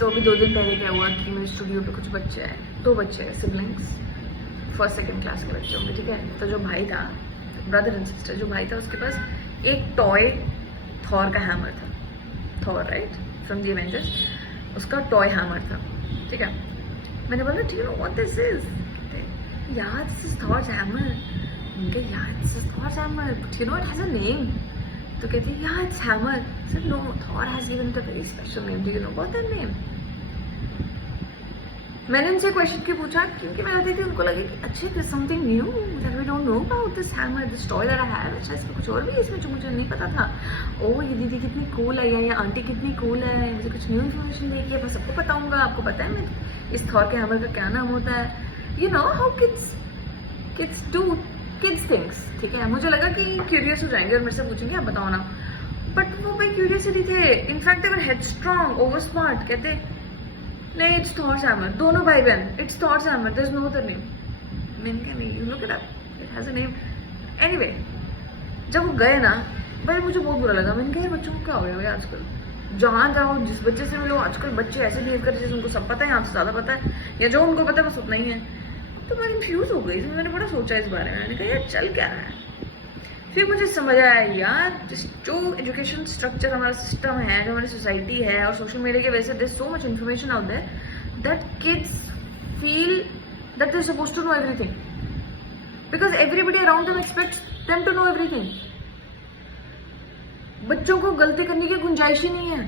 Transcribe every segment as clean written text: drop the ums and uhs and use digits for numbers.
तो अभी 2 दिन पहले क्या हुआ कि मेरे स्टूडियो पे कुछ बच्चे हैं, 2 बच्चे हैं, सिबलिंग्स, 1st 2nd क्लास के बच्चे होंगे, ठीक है। तो जो भाई था, ब्रदर एंड सिस्टर, जो भाई था उसके पास एक टॉय थॉर का हैमर था, Thor right from the Avengers, उसका टॉय हैमर था, ठीक है। मैंने बोला do you know what this is, यार दिस इज थॉर्स हैमर। उनके यार this is Thor's hammer, but you know it has a name. तो कहती है यार it's hammer. Sir no, Thor has given it a very special name, do you know what that name. मैंने उनसे question क्यों पूछा, क्योंकि मैं कहती थी उनको लगे कि अच्छे this something new that we don't know about this hammer, this toy that I have. अच्छा इसमें कुछ और भी है इसमें जो मुझे नहीं पता था। ओह ये दीदी कितनी कूल है, या ये आंटी कितनी कूल है, मुझे कुछ न्यू इन्फॉर्मेशन देगी है, मैं सबको बताऊंगा। आपको पता है मैं इस थॉर के हैमर का क्या नाम होता है। You know how kids do kids things, ठीक है। मुझे लगा कि क्यूरियस हो जाएंगे और मेरे से पूछेंगे आप बताओ ना, बट वो भाई क्यूरियस ही थे। In fact they were headstrong, over smart. कहते नहीं इट्स थॉर्स हैमर, दोनों भाई बहन, it's Thor's hammer, there is no other name. मैंने कहा नहीं, you look it up, it has a name. Anyway जब वो गए ना भाई मुझे बहुत बुरा लगा। मैंने कहा बच्चों को क्या हो गया भाई आजकल, जहाँ जाओ जिस बच्चे से मिलो आजकल बच्चे ऐसे बिहेव कर जैसे उनको सब पता है, आपसे ज़्यादा पता है, या जो उनको पता है बस उतना ही है। तो मैं कंफ्यूज हो गई, मैंने बड़ा सोचा इस बारे में। मैंने कहा यार चल क्या रहा है। फिर मुझे समझ आया यार जो एजुकेशन स्ट्रक्चर हमारा सिस्टम है, जो हमारी सोसाइटी है और सोशल मीडिया की वजह से there so much information out there that kids feel that they are supposed to know everything, because everybody around them expects them to know everything. बच्चों को गलती करने की गुंजाइश ही नहीं है।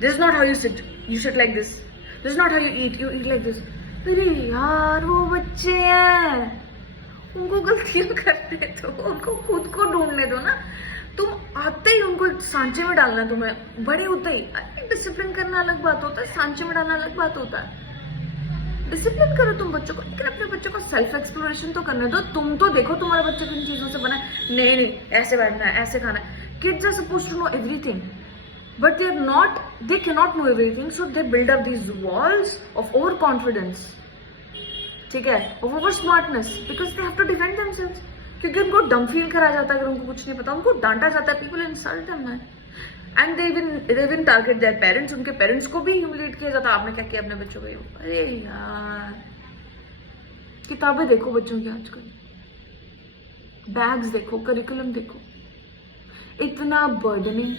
This is not how you sit, you sit like this, this is not how you eat like this. अरे यार वो बच्चे हैं, उनको गलतियां करते तो उनको खुद को ढूंढने दो ना। तुम आते ही उनको सांचे में डालना है तुम्हें, बड़े होते ही। डिसिप्लिन करना अलग बात होता है, सांचे में डालना अलग बात होता है। डिसिप्लिन करो तुम बच्चों को, लेकिन अपने बच्चों को सेल्फ एक्सप्लोरेशन तो करने दो। तुम तो देखो तुम्हारा बच्चा किन चीजों से बना है। नहीं ऐसे बैठना है, ऐसे खाना है। Kids are supposed to know everything, but they cannot know everything, so they build up these walls of overconfidence, ठीक है, of over smartness, because they have to defend themselves, क्योंकि उनको डम फील करा जाता है अगर उनको कुछ नहीं पता, उनको डांटा जाता है, people insult them man, and they even target their parents, उनके पेरेंट्स को भी ह्यूमिलेट किया जाता है। आपने क्या किया अपने बच्चों को। अरे यार किताबें देखो बच्चों की आजकल, बैग्स देखो, करिकुलम देखो, इतना बर्डनिंग।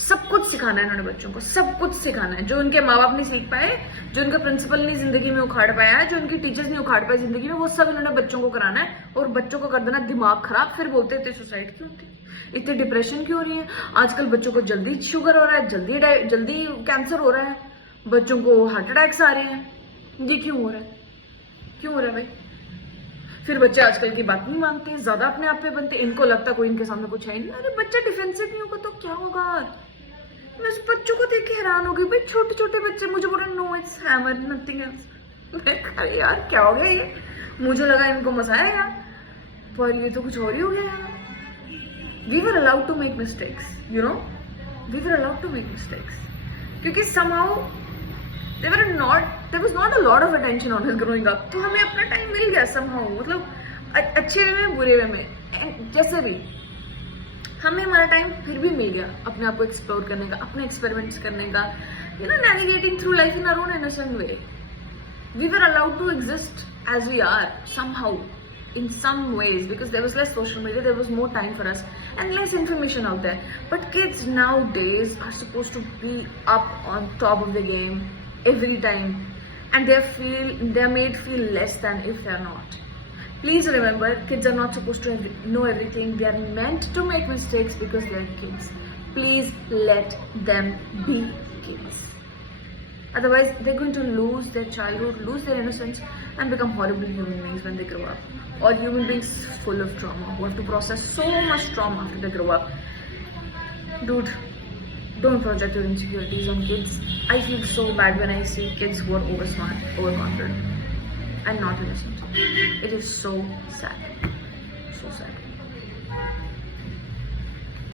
सब कुछ सिखाना है इन्होंने बच्चों को, सब कुछ सिखाना है जो उनके माँ बाप नहीं सीख पाए, जो उनका प्रिंसिपल नहीं जिंदगी में उखाड़ पाया है, जो उनकी टीचर्स नहीं उखाड़ पाए जिंदगी में, वो सब इन्होंने बच्चों को कराना है और बच्चों को कर देना दिमाग खराब। फिर बोलते इतने सुसाइड क्यों होती है, इतने डिप्रेशन क्यों हो रही है आजकल, बच्चों को जल्दी शुगर हो रहा है, जल्दी कैंसर हो रहा है, बच्चों को हार्ट अटैक्स आ रहे हैं। ये क्यों हो रहा है, क्यों हो रहा है भाई। फिर बच्चे आजकल की बात नहीं मानते, ज्यादा अपने आप पे बनते, इनको लगता कोई इनके सामने कुछ है नहीं। अरे बच्चा डिफेंसिव नहीं होगा तो क्या होगा। मैं उस बच्चों को देख के हैरान हो गई भाई, छोटे छोटे बच्चे मुझे बोल रहे no it's hammer nothing else. अरे यार क्या हो गया ये, मुझे लगा इनको मजा आएगा पर ये तो कुछ और ही हो गया यार। We were allowed to make mistakes, you know, we were allowed to make mistakes, क्योंकि somehow there was not a lot of attention on us growing up, तो हमें अपना टाइम मिल गया somehow, मतलब अच्छे वे में बुरे वे में, जैसे भी हमें हमारा टाइम फिर भी मिल गया अपने आप को एक्सप्लोर करने का, अपने एक्सपेरिमेंट्स करने का, you know, navigating through life in our own innocent way. We were allowed to exist as we are somehow in some ways, because there was less social media, there was more time for us and less information out there. But kids nowadays are supposed to be up on top of the game every time, and they are made feel less than if they are not. Please remember, kids are not supposed to know everything. They are meant to make mistakes because they are kids. Please let them be kids. Otherwise, they're going to lose their childhood, lose their innocence, and become horrible human beings when they grow up. Or human beings full of trauma, who have to process so much trauma after they grow up. Dude, don't project your insecurities on kids. I feel so bad when I see kids who are oversmart, overconfident, and not innocent. It is so sad. So sad.